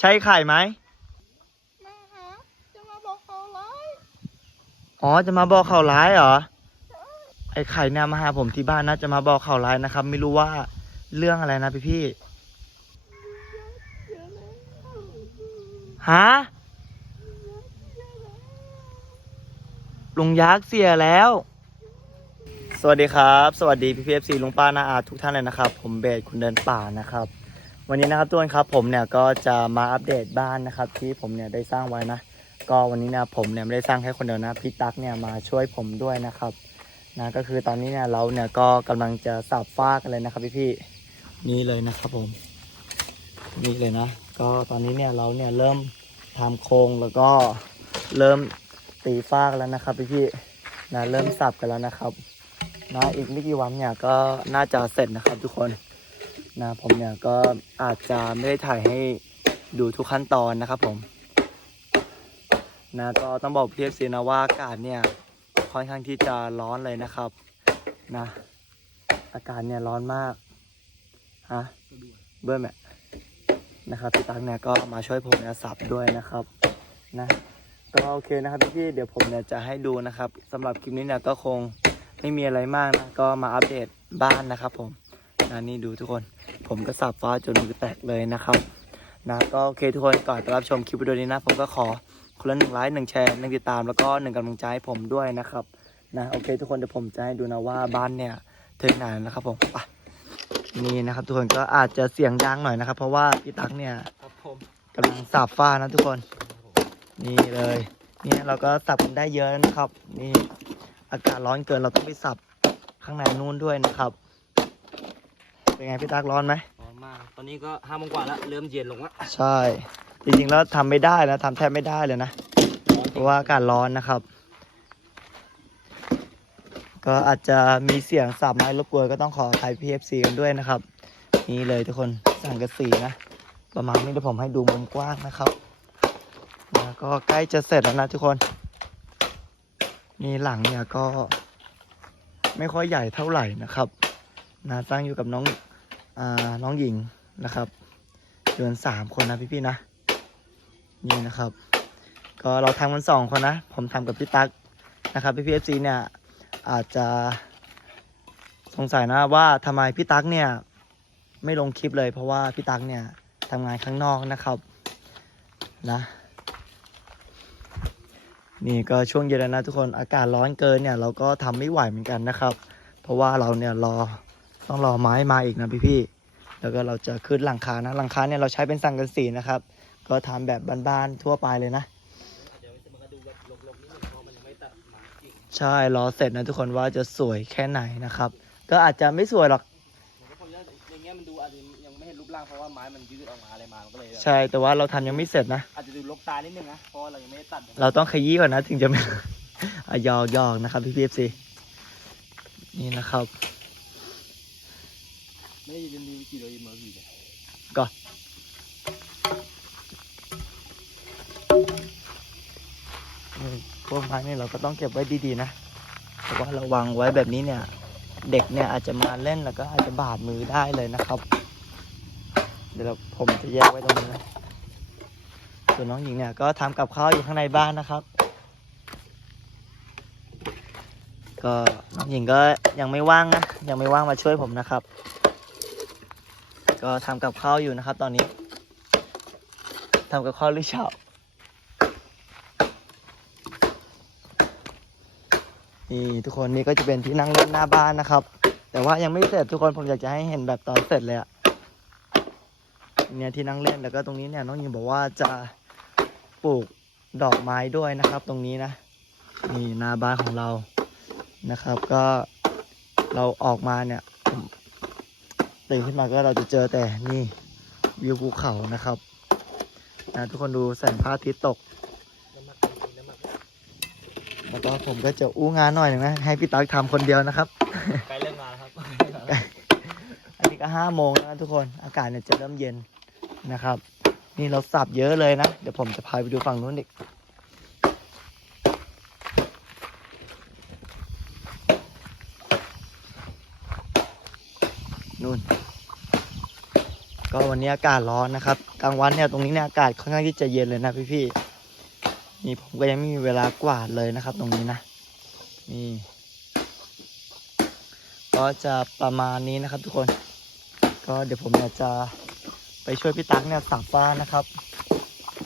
ใช่ไข่ไหมมาหาจะมาบอกเขาร้ายอ๋อจะมาบอกข่าวร้ายเหรอไอ้ไข่เนี่ยมาหาผมที่บ้านนะจะมาบอกข่าวร้ายนะครับ ไม่รู้ว่าเรื่องอะไรนะพี่พี่เยอะแล้วๆฮะลุงยักษ์เสียแล้ว สวัสดีครับ สวัสดีพี่พีเอฟซีลุงป้านาอาทุกท่านเลยนะครับ ผมเบสคุณเดินป่านะครับ วันนี้นะครับทุกคนครับผมเนี่ยก็จะมาอัปเดตบ้านนะครับ ที่ผมเนี่ยได้สร้างไว้นะ ก็วันนี้เนี่ยผมเนี่ยไม่ได้สร้างแค่คนเดียวนะพี่ตั๊กเนี่ยมาช่วยผมด้วยนะครับนะก็คือตอนนี้เนี่ยเราเนี่ยก็กำลังจะสับฟ้ากันเลยนะครับพี่พี่นี่เลยนะครับผมนี่เลยนะ ก็ตอนนี้เนี่ยเราเนี่ยเริ่มทำโครงแล้วก็เริ่มตีฟ้ากแล้วนะครับพี่พี่นะเริ่มสับกันแล้วนะครับนะอีกไม่กี่วันเนี่ยก็น่าจะเสร็จนะครับทุกคน นะผมเนี่ยก็อาจจะไม่ได้ถ่ายให้ดูทุกขั้นตอนนะครับผมนะก็ต้องบอกเพีเอฟซีนะว่าอากาศเนี่ยค่อนข้างที่จะร้อนเลยนะครับนะอากาศเนี่ยร้อนมากฮะเบิ้มแม่นะครับพี่ตั๊กเนี่ยก็มาช่วยผมเนี่ยสับด้วยนะครับนะก็โอเคนะครับพี่เดี๋ยวผมเนี่ยจะให้ดูนะครับสำหรับคลิปนี้เนี่ยก็คงไม่มีอะไรมากนะก็มาอัปเดตบ้านนะครับผม นะนี่ดูทุกคน ผมก็สับฟ้าจนมือแตกเลยนะครับ นะก็โอเคทุกคนก่อนจะรับชมคลิปวิดีโอนี้นะ ผมก็ขอคนละหนึ่งไลค์หนึ่งแชร์หนึ่งติดตามแล้วก็หนึ่งกำลังใจให้ผมด้วยนะครับนะโอเค ทุกคนเดี๋ยวผมจะให้ดูนะว่าบ้านเนี่ยถึงไหนนะครับผมไปนี่นะครับ ทุกคนก็อาจจะเสียงดังหน่อยนะครับ เพราะว่าพี่ตั๊กเนี่ยกำลังสับฟ้านะทุกคน นี่เลยเนี่ยเราก็สับกันได้เยอะนะครับ นี่อากาศร้อนเกินเราต้องไปสับข้างในนู่นด้วยนะครับ เป็นไงพี่ตั๊กร้อนไหมร้อนมาก ตอนนี้ก็ห้าโมงกว่าแล้ว เริ่มเย็นลงละใช่ จริงๆแล้วทำไม่ได้นะทำแทบไม่ได้เลยนะ เพราะว่าอากาศร้อนนะครับ ก็อาจจะมีเสียงสับไม้รบกวนก็ต้องขออภัย PFC กันด้วยนะครับ นี่เลยทุกคนสั่งกระสีนะ ประมาณนี้เดี๋ยวผมให้ดูมุมกว้างนะครับแล้วก็ใกล้จะเสร็จแล้วนะทุกคน นี่หลังเนี่ยก็ไม่ค่อยใหญ่เท่าไหร่นะครับนะสร้างอยู่กับน้องอ่า น้องหญิงนะครับเดือนสามคนนะพี่ๆนะ นี่นะครับ ก็เราทำกันสองคนนะ ผมทำกับพี่ตั๊กนะครับพี่พีเอฟซีเนี่ย อาจจะสงสัยนะว่าทำไมพี่ตั๊กเนี่ย ไม่ลงคลิปเลย เพราะว่าพี่ตั๊กเนี่ยทำงานข้างนอกนะครับนะนี่ก็ช่วงเย็นแล้วนะทุกคนอากาศร้อนเกินเนี่ยเราก็ทำไม่ไหวเหมือนกันนะครับ เพราะว่าเราเนี่ยรอ ต้องรอไม้มาอีกนะพี่ๆแล้วก็เราจะขึ้นหลังคานะหลังคาเนี่ยเราใช้เป็นสังกะสีนะครับ ก็ทำแบบบ้านๆทั่วไปเลยนะเดี๋ยวมันก็ดูแบบลกๆนิดนึงเพราะมันยังไม่ตัดหมาจริงใช่รอเสร็จนะทุกคนว่าจะสวยแค่ไหนนะครับ ก็อาจจะไม่สวยหรอกมันก็คงจะอย่างเงี้ยมันดูอาจจะยังไม่เห็นรูปร่างเพราะว่าไม้มันยืดออกมาอะไรมามันก็เลยแบบใช่แต่ว่าเราทำยังไม่เสร็จนะอาจจะดูลกตานิดนึงนะเพราะว่าเรายังไม่ได้ตัดเราต้องขยี้ก่อนนะถึงจะไม่อะยอกยอกนะครับพี่พีเอฟซีนี่นะครับ ไม่ได้ยินดีกี่โดยมากี่เนี่ยก็นี่พวกไม้นี่เราก็ต้องเก็บไว้ดีๆนะเพราะว่าเราวางไว้แบบนี้เนี่ย เด็กเนี่ยอาจจะมาเล่นแล้วก็อาจจะบาดมือได้เลยนะครับ เดี๋ยวเราผมจะแยกไว้ตรงนี้นะส่วนน้องหญิงเนี่ยก็ทำกับข้าวอยู่ข้างในบ้านนะครับ ก็น้องหญิงก็ยังไม่ว่างนะยังไม่ว่างมาช่วยผมนะครับ ก็ทำกับข้าวอยู่นะครับ ตอนนี้ทำกับข้าวหรือเช้านี่ทุกคนนี่ก็จะเป็นที่นั่งเล่นหน้าบ้านนะครับ แต่ว่ายังไม่เสร็จทุกคนผมอยากจะให้เห็นแบบตอนเสร็จเลยอะเนี่ยที่นั่งเล่นแล้วก็ตรงนี้เนี่ยน้องหญิงบอกว่าจะปลูกดอกไม้ด้วยนะครับ ตรงนี้นะนี่หน้าบ้านของเรานะครับ ก็เราออกมาเนี่ย ตื่นขึ้นมาก็เราจะเจอแต่นี่วิวภูเขานะครับนะทุกคนดูแสงพระอาทิตย์ตกน้ำมันมีน้ำมันแล้วก็ผมก็จะอู้งานหน่อยหนึงนะให้พี่ตั๊กทำคนเดียวนะครับใกล้เลิกงานแล้วครับอันนี้ก็ห้าโมงแล้วนะทุกคนอากาศเนี่ยจะเริ่มเย็นนะครับ นี่เราสับเยอะเลยนะ เดี๋ยวผมจะพาไปดูฝั่งนู้นอีก นี้อากาศร้อนนะครับกลางวันเนี่ยตรงนี้เนี่ยอากาศค่อนข้างที่จะเย็นเลยนะพี่ๆนี่ผมก็ยังไม่มีเวลากวาดเลยนะครับ ตรงนี้นะนี่ก็จะประมาณนี้นะครับทุกคน ก็เดี๋ยวผมจะไปช่วยพี่ตั๊กเนี่ยสับฟ้านะครับ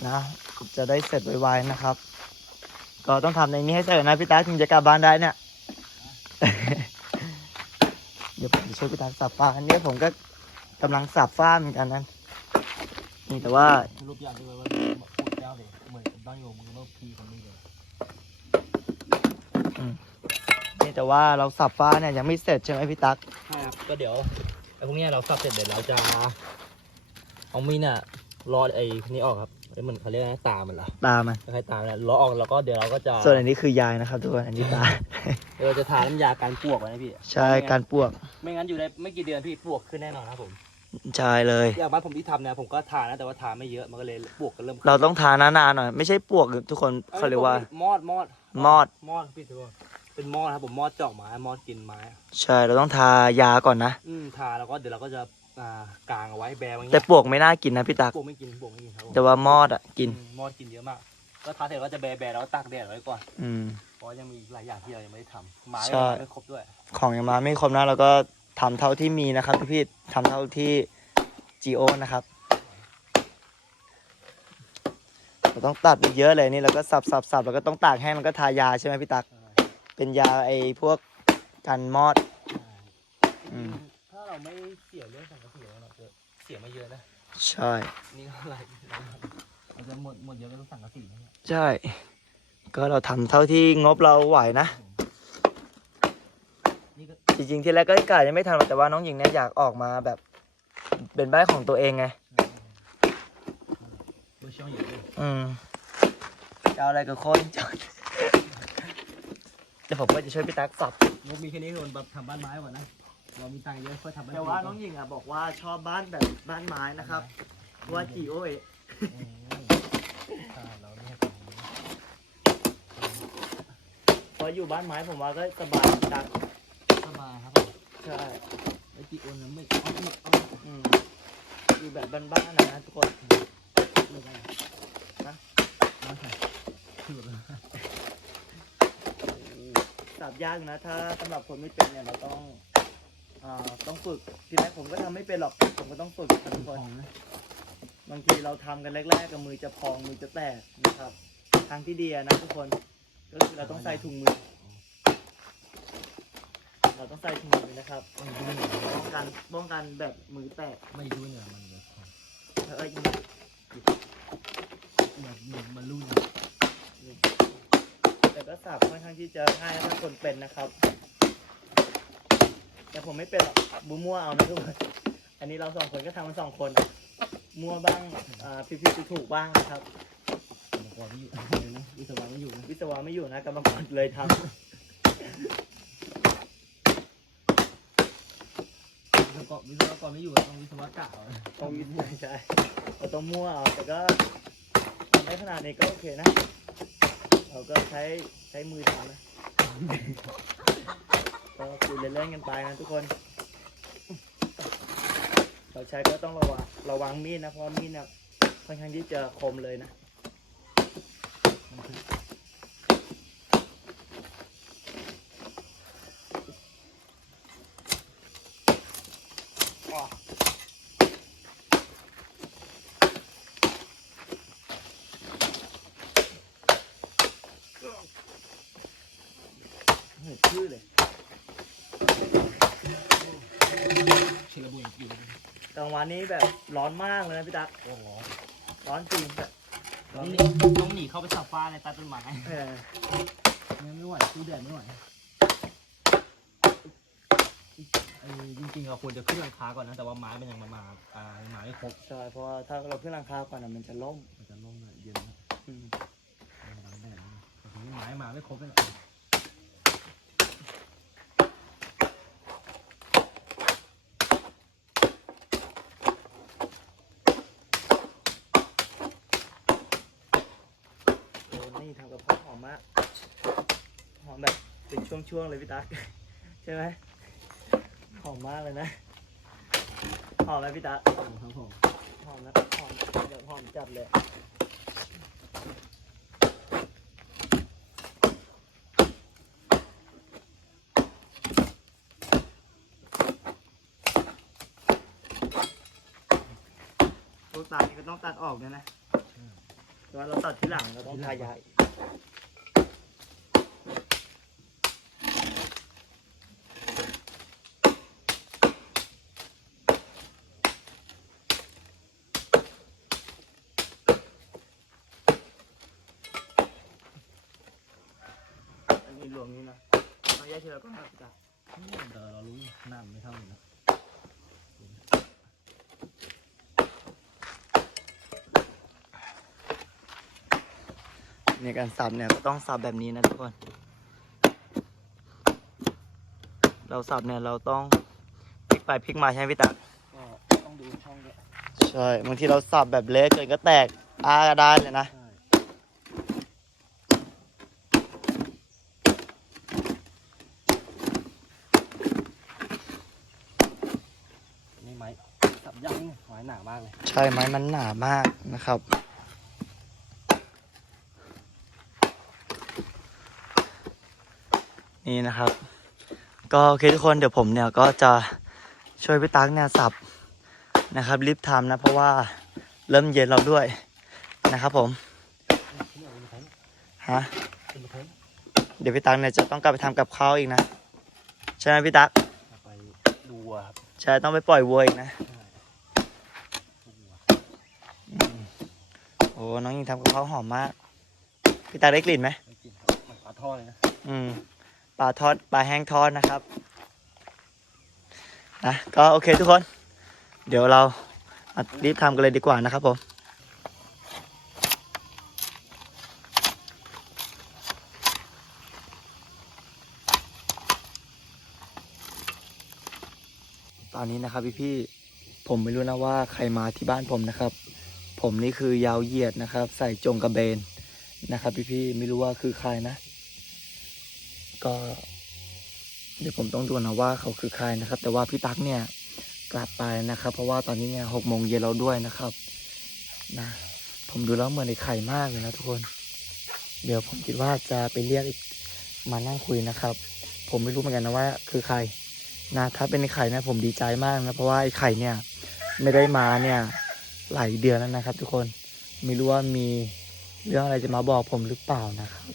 นะจะได้เสร็จไวๆนะครับ ก็ต้องทำในนี้ให้เสร็จนะพี่ตั๊กถึงจะกลับบ้านได้เนี่ยเดี๋ยวผมจะช่วยพี่ตั๊กสับฟ้าอันนี้ผมก็ กำลังสับฟ้าเหมือนกันนะนี่แต่ว่ารูปอย่างที่ว่าพูดเจ้าเลยเหมือนบ้านโยมมึงเมื่อพี่คนนี้เลยนี่แต่ว่าเราสับฟ้าเนี่ยยังไม่เสร็จใช่ไหมพี่ตั๊กใช่ครับก็เดี๋ยวไอ้พวกเนี้ยเราสับเสร็จเดี๋ยวเราจะเอามีดน่ะรอไอ้นี่ออกครับไอ้เหมือนเขาเรียกอะไรตามันเหรอตามันคล้ายๆตามันล้อออกแล้วก็เดี๋ยวเราก็จะส่วนอันนี้คือยายนะครับทุกคนอันนี้ตา เดี๋ยวเราจะทาน้ำยาการปวกไว้นะพี่ใช่การปวก ไม่งั้นอยู่ได้ไม่กี่เดือนพี่ปวกขึ้นแน่นอนครับผม ใช่เลย อย่างบ้านผมที่ทำเนี่ยผมก็ทานะแต่ว่าทาไม่เยอะมันก็เลยปวกก็เริ่มขึ้นเราต้องทานานๆหน่อย ไม่ใช่ปวกทุกคนเขาเรียกว่า มอดมอดมอดมอดพี่ทุกคนเป็นมอดครับผมมอดเจาะไม้มอดกินไม้ใช่เราต้องทายาก่อนนะอืมทาแล้วก็เดี๋ยวเราก็จะอ่ากางเอาไว้แบร์ไว้แต่เงี้ยปวกไม่น่ากินนะพี่ตักปวกไม่กินปวกไม่กินครับผมแต่ว่ามอดอะกิน อืมมอดกินเยอะมากก็ทาเสร็จก็จะแบร์แบร์แล้วก็ตากแดดไว้ก่อนอืม เพราะยังมีอีกหลายอย่างที่เรายังไม่ได้ทำไม้ใช่ไม่ครบด้วย ของยังมาไม่ครบนะเราก็ ทำเท่าที่มีนะครับพี่ๆทำเท่าที่จีโอนะครับเราต้องตัดไปเยอะเลยนี่แล้วก็สับสับสับแล้วก็ต้องตากแห้งแล้วก็ทายาใช่ไหมพี่ตัก เป็นยาไอ้พวกกันมอดอืมถ้าเราไม่เสียเรื่องสังกะสีแล้วเราจะเสียไม่เยอะนะ ใช่ นี่ก็อะไรเราจะหมดหมดเยอะก็ต้องสังกะสีนะเนี่ยใช่ ก็เราทำเท่าที่งบเราไหวนะนี่ก็ จริงๆที่แรกก็กะยังไม่ทำหรอกแต่ว่าน้องหญิงเนี่ยอยากออกมาแบบเป็นบ้านของตัวเองไงตัวช่องอยู่ด้วยอืมจะเอาอะไรกับคนจอดเดี๋ยวผมก็จะช่วยพี่ตั๊กสับ งบมีแค่นี้คนแบบทำบ้านไม้ก่อนนะ เรามีตังค์เยอะค่อยทำบ้านแต่ว่าน้องหญิงอะบอกว่าชอบบ้านแบบบ้านไม้นะครับว่าจีโอเออืมใช่เราไม่ให้ตังค์พออยู่บ้านไม้ผมว่าก็สบายพี่ตั๊ก สบายครับผม ใช่ไอจีโอนนั้นไม่เอาไม่เอาอืมอยู่แบบบ้านๆนะนะทุกคนไม่ได้นะน้ำใส่คือแบบสับยากนะ ถ้าสำหรับคนไม่เป็นเนี่ยเราต้องอ่าต้องฝึกทีแรกผมก็ทำไม่เป็นหรอกผมก็ต้องฝึกนะทุกคนบางทีเราทำกันแรกๆกับมือจะพองมือจะแตกนะครับ ทางที่ดีนะทุกคนก็คือเราต้องใส่ถุงมือ เราต้องใส่ถุงมือนะครับไม่ดูเหนือป้องกันป้องกันแบบมือแตกไม่ดูเหนือมันเลยแล้วก็ยิงแบบเหมือนมันรุ่นแต่ก็สับค่อนข้างที่จะง่ายถ้าคนเป็นนะครับ แต่ผมไม่เป็นหรอกบูมั่วเอานะทุกคนอันนี้เราสองคนก็ทำกันสองคน มั่วบ้างอ่าผิดๆถูกๆบ้างนะครับกรรมกรไม่อยู่เลยนะวิศวะไม่อยู่นะวิศวะไม่อยู่นะกรรมกรเลยทำ กวิศวกรไม่อยู่ต้องวิศวก่าต้องวิทย์ใช่เราต้องมั่วเอาแต่ก็ทำได้ขนาดนี้ก็โอเคนะ เราก็ใช้ใช้มือทำนะก็คุยเล่นๆกันไปนะทุกคน เราใช้ก็ต้องระวังระวังมีดนะเพราะมีดเนี่ยค่อนข้างที่จะคมเลยนะ เห็นชื่อเลย เชลบุยอยู่ กลาง วันนี้แบบร้อนมากเลยนะพี่ตั๊กโอ้โหร้อนจริงแบบต้องหนีต้องหนีเข้าไปสับฟ้าในใต้ต้นไม้เออไม่ไหวสู้แดดไม่ไหวไอ้จริงๆเราควรจะขึ้นหลังคาก่อนนะแต่ว่าไม้มันยังมามาอ่าไม้ไม่ครบใช่เพราะว่าถ้าเราขึ้นหลังคาก่อนอะมันจะล่มมันจะล่มเลยเย็นนะอืมมันหลังแดดนะแต่ทีนี้ไม้มาไม่ครบเลย โอ้นี่ทำกับข้าวหอมมาก หอมแบบเป็น ช่วงๆเลยพี่ตั๊กใช่ไหมหอมมากเลยนะหอมไหมพี่ตั๊กหอมครับผมหอมนะหอมเดี๋ยวหอมจัดเลยพวกตานี่ก็ต้องตัดออกด้วยนะแต่ว่าเราตัดที่หลังเราต้องทายายอันนี้รวมนี้นะ เอาแยกทีละก้อนครับพี่ตาเดี๋ยวเรารู้น้ำไม่เท่ากันนะในการสับเนี่ยก็ต้องสับแบบนี้นะทุกคน เราสับเนี่ยเราต้องพลิกไปพลิกมาใช่ไหมพี่ตาก็ต้องดูช่องด้วย ใช่ บางทีเราสับแบบเละเกินก็แตกอาก็ได้เลยนะ ใช่นี่ไม้สับยังไม้หนามากเลย ใช่ไหมมันหนามากนะครับ นี่นะครับ ก็โอเคทุกคนเดี๋ยวผมเนี่ยก็จะช่วยพี่ตั๊กเนี่ยสับนะครับรีบทำนะ เพราะว่าเริ่มเย็นเราด้วยนะครับผมฮะเดี๋ยวพี่ตั๊กเนี่ยจะต้องกลับไปทำกับข้าวอีกนะ ใช่ไหมพี่ตั๊กไปดูวัวครับใช่ต้องไปปล่อยวัวอีกนะ ดูวัว อืม โอ้น้องยิงทำกับข้าวหอมมาก พี่ตั๊กได้กลิ่นไหมไม่กินครับเหมือนปลาทอดเลยนะอืมปลาทอดปลาแห้งทอดนะครับนะก็โอเคทุกคน เดี๋ยวเรามารีบทำกันเลยดีกว่านะครับผมตอนนี้นะครับพี่พี่ๆผมไม่รู้นะว่าใครมาที่บ้านผมนะครับ ผมนี่คือยาวเหยียดนะครับ ใส่จงกระเบนนะครับพี่พี่ๆไม่รู้ว่าคือใครนะ ก็ เดี๋ยวผมต้องดูนะว่าเขาคือใครนะครับ แต่ว่าพี่ตั๊กเนี่ยกลับไปนะครับ เพราะว่าตอนนี้เนี่ยหกโมงเย็นเราด้วยนะครับนะผมดูแล้วเหมือนไอ้ไข่มากเลยนะทุกคน เดี๋ยวผมคิดว่าจะไปเรียกมานั่งคุยนะครับ ผมไม่รู้เหมือนกันนะว่า คือใครนะถ้าเป็นไอ้ไข่นะผมดีใจมากนะเพราะว่าไอ้ไข่เนี่ย ไม่ได้มาเนี่ย หลายเดือนแล้วนะครับ ทุกคนไม่รู้ว่ามีเรื่องอะไรจะมาบอกผมหรือเปล่านะครับ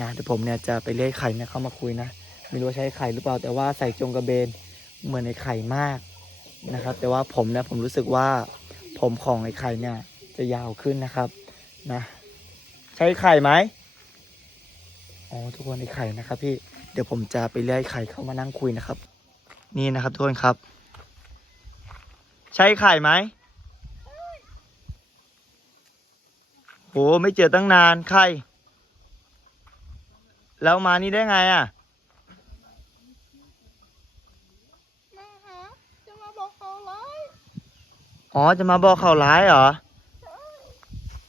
นะเดี๋ยวผมเนี่ยจะไปเรียกไข่เนี่ยเข้ามาคุยนะไม่รู้ว่าใช่ไข่หรือเปล่า แต่ว่าใส่จงกระเบนเหมือนไอ้ไข่มากนะครับ แต่ว่าผมเนี่ยผมรู้สึกว่าผมของไอ้ไข่เนี่ย จะยาวขึ้นนะครับนะใช่ไข่ไหมอ๋อทุกคนไอ้ไข่นะครับ พี่เดี๋ยวผมจะไปเรียกไข่เข้ามานั่งคุยนะครับ นี่นะครับทุกคนครับ ใช่ไข่ไหม โหไม่เจอตั้งนานไข่แล้วมานี่ได้ไงอะมาหาจะมาบอกเขาร้ายอ๋อจะมาบอกข่าวร้ายเหรอ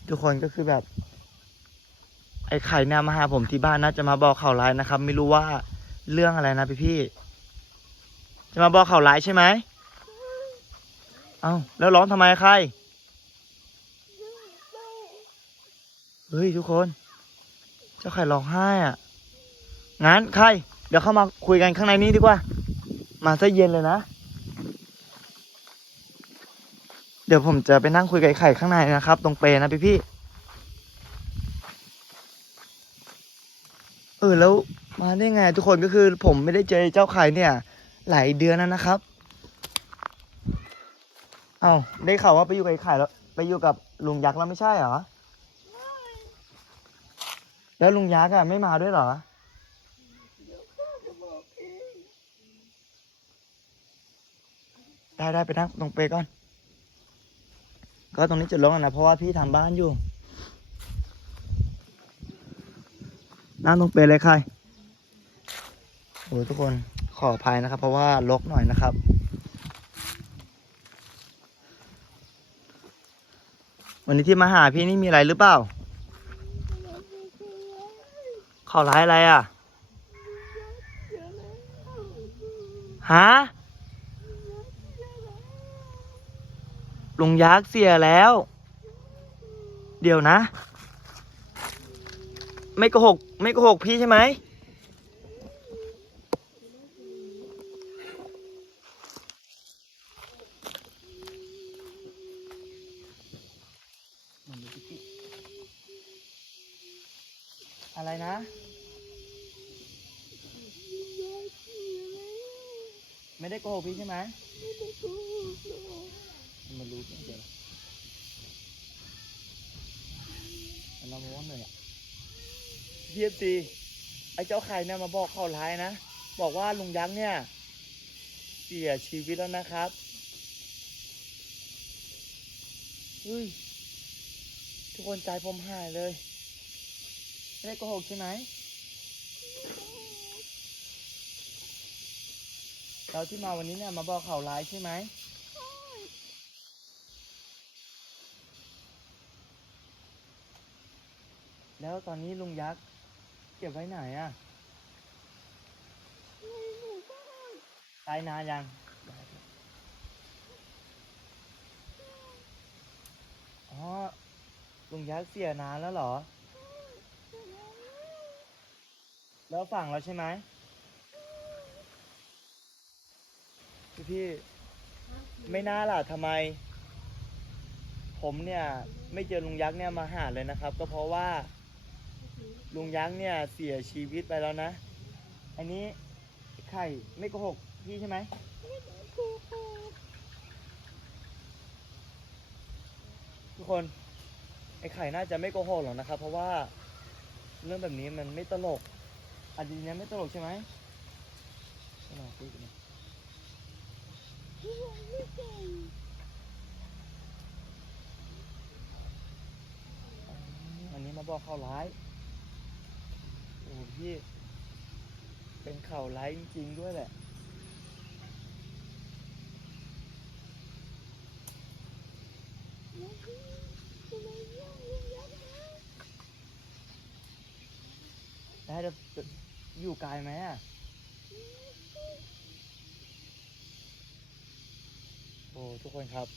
ทุกคนก็คือแบบ ไอ้ไข่เนี่ยมาหาผมที่บ้านน่าจะมาบอกข่าวร้ายนะครับ ไม่รู้ว่าเรื่องอะไรนะพี่พี่ๆจะมาบอกข่าวร้ายใช่ไหมเอ้าแล้วร้องทำไมใคร เฮ้ยทุกคน เจ้าไข่ร้องไห้อะ งั้นใครเดี๋ยวเข้ามาคุยกันข้างในนี้ดีกว่า มาซะเย็นเลยนะ เดี๋ยวผมจะไปนั่งคุยกับไข่ข้างในนะครับ ตรงเปรนะพี่พี่เออแล้วมาได้ไง ทุกคนก็คือผมไม่ได้เจอเจ้าไข่เนี่ย หลายเดือนแล้วนะครับ เอ้าได้ข่าวว่าไปอยู่กับไอ้ไข่แล้ว ไปอยู่กับลุงยักษ์แล้วไม่ใช่เหรอ แล้วลุงยักษ์อะไม่มาด้วยเหรอ ได้ได้ไปนั่งตรงเปรก่อน ก็ตรงนี้จุดลงอะนะเพราะว่าพี่ทำบ้านอยู่ นั่งตรงเปรเลยใครโอ้ทุกคนขออภัยนะครับ เพราะว่าลกหน่อยนะครับวันนี้ที่มาหาพี่นี่มีอะไรหรือเปล่า ข่าวร้ายอะไรอะฮะลุงยักษ์เสียแล้ว เดี๋ยวนะ ไม่โกหก ไม่โกหกพี่ใช่ไหม อะไรนะ ไม่ได้โกหกพี่ใช่ไหมมันรู้เดี๋ยวมันเราม้วนเลยอะเยียบตีไอ้เจ้าไข่เนี่ยมาบอกข่าวร้ายนะ บอกว่าลุงยักษ์เนี่ย เสียชีวิตแล้วนะครับเฮ้ยทุกคนใจผมหายเลย ไม่ได้โกหกใช่ไหม เราที่มาวันนี้เนี่ยมาบอกข่าวร้ายใช่ไหมแล้วตอนนี้ลุงยักษ์เก็บไว้ไหนอะตายนานยัง อ๋อ ลุงยักษ์เสียนานแล้วเหรอ แล้วฝั่งเราใช่ไหม พี่พี่ไม่น่าล่ะทำไม ผมเนี่ยไม่เจอลุงยักษ์เนี่ยมาหาเลยนะครับ ก็เพราะว่า ลุงยักษ์เนี่ยเสียชีวิตไปแล้วนะ อันนี้ไข่ไม่โกหกพี่ใช่ไหมทุกคนไอ้ไข่น่าจะไม่โกหกหรอกนะครับ เพราะว่าเรื่องแบบนี้มันไม่ตลกอันนี้ไม่ตลกใช่ไหมไม่ตลกพูดกันนะ อันนี้มาบอกข่าวร้าย โอ้พี่เป็นข่าวร้ายจริงๆด้วยแหละได้จะจะอยู่ไกลไหมอะ อ้ทุกคนครับ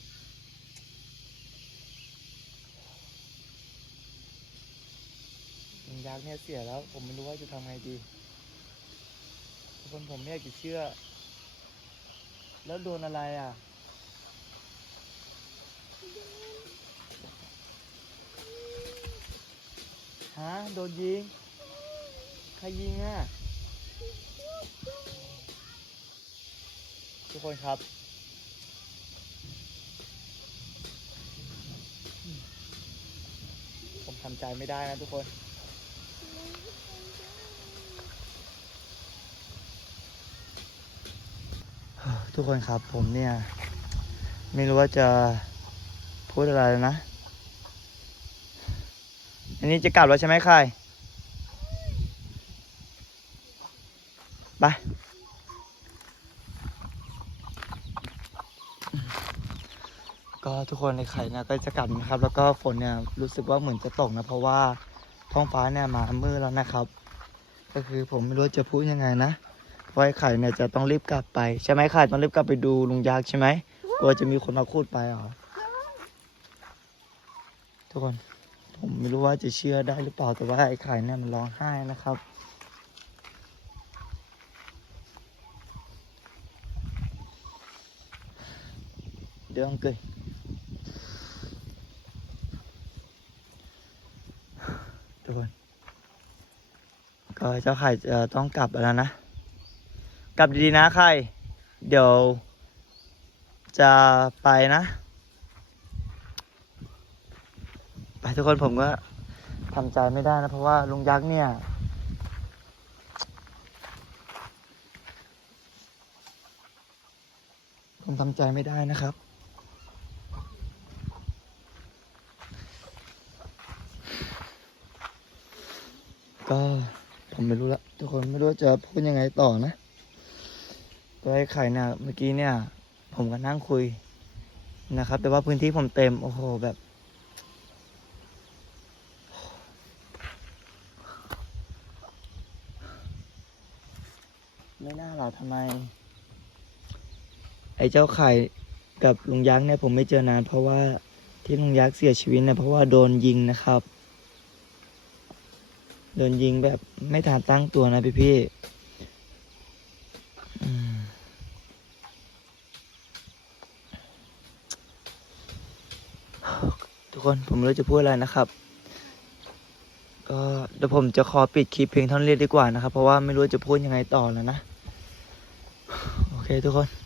ลุงยักษ์เนี่ยเสียแล้ว ผมไม่รู้ว่าจะทำไงดี ทุกคนผมไม่อยากจะเชื่อ แล้วโดนอะไรอะฮะโดนยิง ใครยิงอะ ทุกคนครับ ผม ทำใจไม่ได้นะทุกคน ทุกคนครับผมเนี่ย ไม่รู้ว่าจะพูดอะไรแล้วนะ อันนี้จะกลับแล้วใช่ไหมใครไปก็ ทุกคนในไข่เนี่ยก็จะกลับนะครับ แล้วก็ฝนเนี่ยรู้สึกว่าเหมือนจะตกนะ เพราะว่าท้องฟ้าเนี่ยมามืดแล้วนะครับ ก็คือผมไม่รู้จะพูดยังไงนะเพราะไอไข่เนี่ยจะต้องรีบกลับไปใช่ไหมไข่ต้องรีบกลับไปดูลุงยักษ์ใช่ไหมกลัวจะมีคนมาคูดไปเหรอทุกคนผมไม่รู้ว่าจะเชื่อได้หรือเปล่าแต่ว่าไอ้ไข่เนี่ยมันร้องไห้นะครับเดี๋ยวอังเกย ทุกคน ก็เจ้าไข่จะต้องกลับแล้วนะ กลับดีๆนะไข่ เดี๋ยว จะไปนะ ไปทุกคนผมก็ทำใจไม่ได้นะ เพราะว่าลุงยักษ์เนี่ยผมทำใจไม่ได้นะครับ ก็ผมไม่รู้ละทุกคนไม่รู้จะพูดยังไงต่อนะตัวไอ้ไข่เนี่ยเมื่อกี้เนี่ย ผมก็นั่งคุยนะครับ แต่ว่าพื้นที่ผมเต็ม โอ้โหแบบ ไม่น่าหรอทำไม ไอ้เจ้าไข่กับลุงยักษ์เนี่ยผมไม่เจอนาน เพราะว่าที่ลุงยักษ์เสียชีวิตเนี่ยเพราะว่าโดนยิงนะครับ โดนยิงแบบไม่ทันตั้งตัวนะพี่พี่ทุกคนผมไม่รู้จะพูดอะไรนะครับ ก็เดี๋ยวผมจะขอปิดคลิปเพียงเท่านี้ดีกว่านะครับ เพราะว่าไม่รู้จะพูดยังไงต่อแล้วนะ โอเคทุกคน